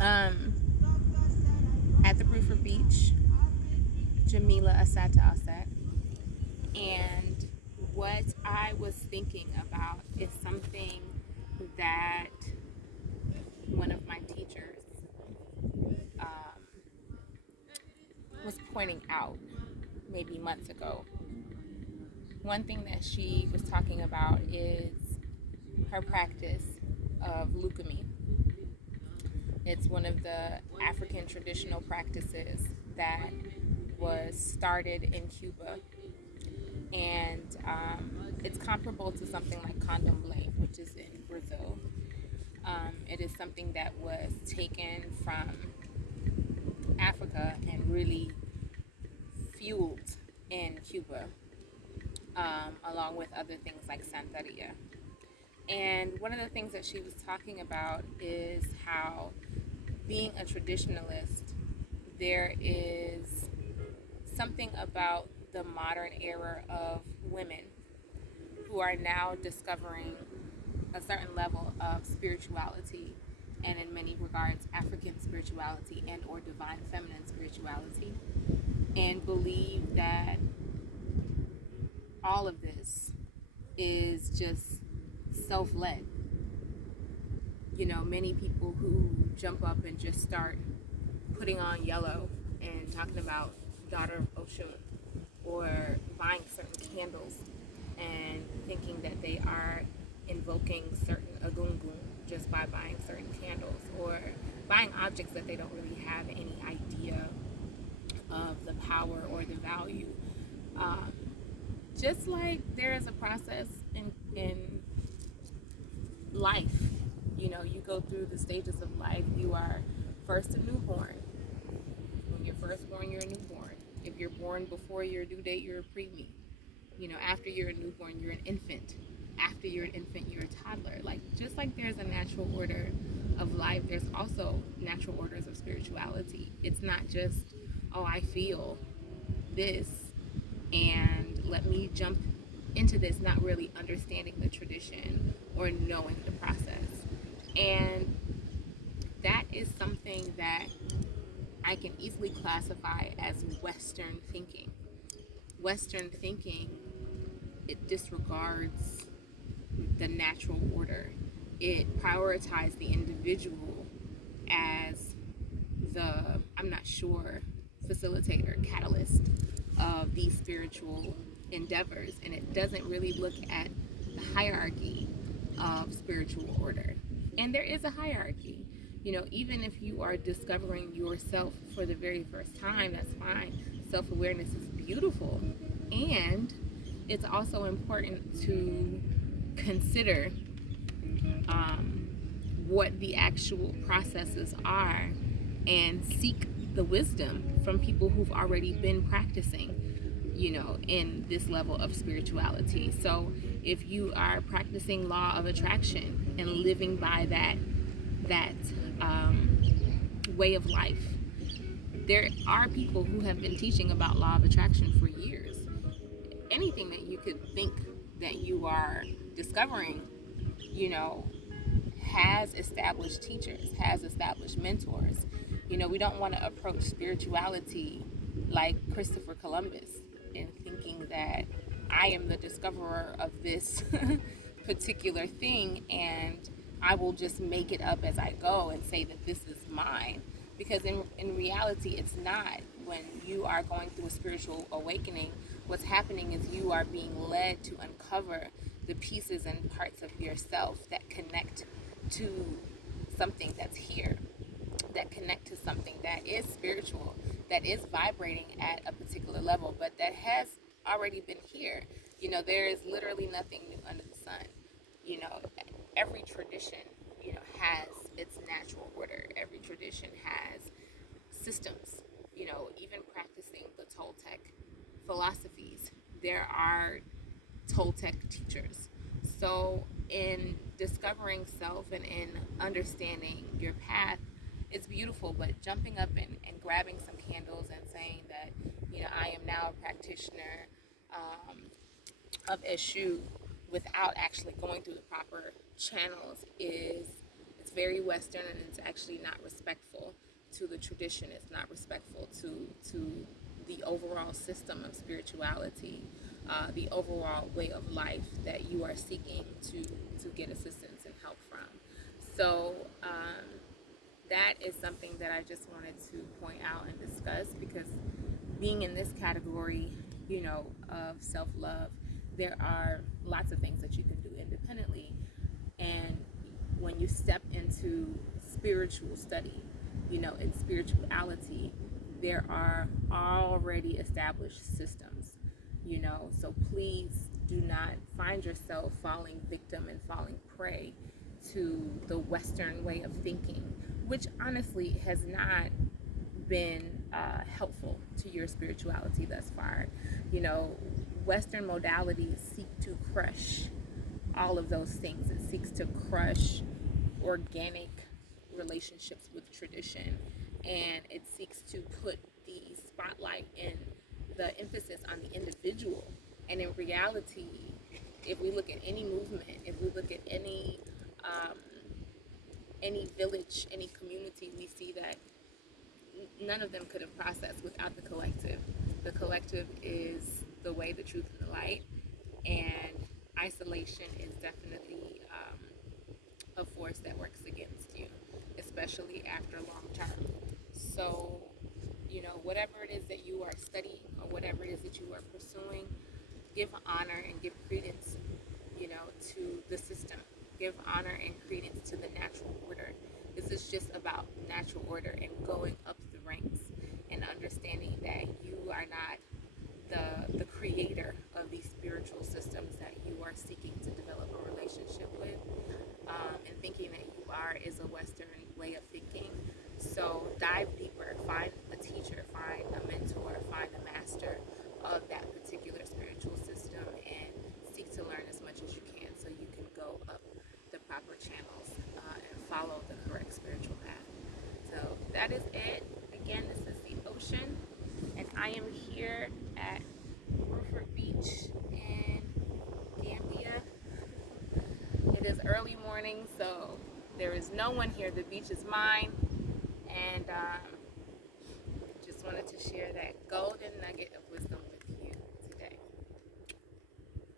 um, at the Bruford Beach, Jameelah Assata. And what I was thinking about is something that one of my teachers was pointing out maybe months ago. One thing that she was talking about is her practice of leukemy. It's one of the African traditional practices that was started in Cuba, and it's comparable to something like candomblé, which is in Brazil. It is something that was taken from Africa and really fueled in Cuba, along with other things like Santeria. And one of the things that she was talking about is how, being a traditionalist, there is something about the modern era of women who are now discovering a certain level of spirituality, and in many regards African spirituality and or divine feminine spirituality, and believe that all of this is just self-led. Many people who jump up and just start putting on yellow and talking about daughter of Oshun, or buying certain candles and thinking that they are invoking certain agungun just by buying certain candles, or buying objects that they don't really have any idea of the power or the value. Um, just like there is a process in life. You go through the stages of life. You are first a newborn. When you're first born, you're a newborn. If you're born before your due date, you're a preemie. After you're a newborn, you're an infant. After you're an infant, you're a toddler. Just like there's a natural order of life, there's also natural orders of spirituality. It's not just, oh, I feel this and let me jump into this, not really understanding the tradition or knowing the process. And that is something that I can easily classify as Western thinking. Western thinking, it disregards the natural order. It prioritizes the individual as the, I'm not sure, facilitator, catalyst of these spiritual endeavors. And it doesn't really look at the hierarchy of spiritual order. And there is a hierarchy. Even if you are discovering yourself for the very first time, that's fine. Self-awareness is beautiful. And it's also important to consider what the actual processes are and seek the wisdom from people who've already been practicing, in this level of spirituality. So if you are practicing law of attraction and living by that way of life, there are people who have been teaching about law of attraction for years. Anything that you could think that you are discovering, has established teachers, has established mentors. We don't want to approach spirituality like Christopher Columbus and thinking that I am the discoverer of this particular thing and I will just make it up as I go and say that this is mine. Because in reality, it's not. When you are going through a spiritual awakening, what's happening is you are being led to uncover the pieces and parts of yourself that connect to something that's here, that connect to something that is spiritual, that is vibrating at a particular level, but that has already been here. There is literally nothing new under the sun. Every tradition, has its natural order. Every tradition has systems. Even practicing the Toltec philosophies, there are Toltec teachers. So in discovering self and in understanding your path, it's beautiful, but jumping up and grabbing some candles and saying that, I am now a practitioner of Eshu without actually going through the proper channels it's it's very Western, and it's actually not respectful to the tradition. It's not respectful to the overall system of spirituality, the overall way of life that you are seeking to get assistance and help from. So that is something that I just wanted to point out and discuss, because being in this category, of self-love, there are lots of things that you can do independently. And when you step into spiritual study, in spirituality, there are already established systems, so please do not find yourself falling victim and falling prey to the Western way of thinking, which honestly has not been helpful to your spirituality thus far. Western modalities seek to crush all of those things. It seeks to crush organic relationships with tradition, and it seeks to put the spotlight and the emphasis on the individual. And in reality, if we look at any movement, if we look at any village, any community, we see that none of them could have processed without the collective. The collective is the way, the truth, and the light. And isolation is definitely a force that works against you, especially after long term. So, whatever it is that you are studying or whatever it is that you are pursuing, give honor and give credence, to the system. Give honor and credence to the natural order. This is just about natural order and going up the ranks and understanding that you are not the creator of these spiritual systems that you are seeking to develop a relationship with. And thinking that you are is a Western way of thinking. So dive deeper, find a teacher, find a mentor, find a master of that particular spiritual system, and seek to learn as much as you can so you can go up the proper channels and follow the correct spiritual path. So that is it. Again, this is the ocean, and I am here at Ruford Beach in Gambia. It is early morning, so there is no one here. The beach is mine, and just wanted to share that golden nugget of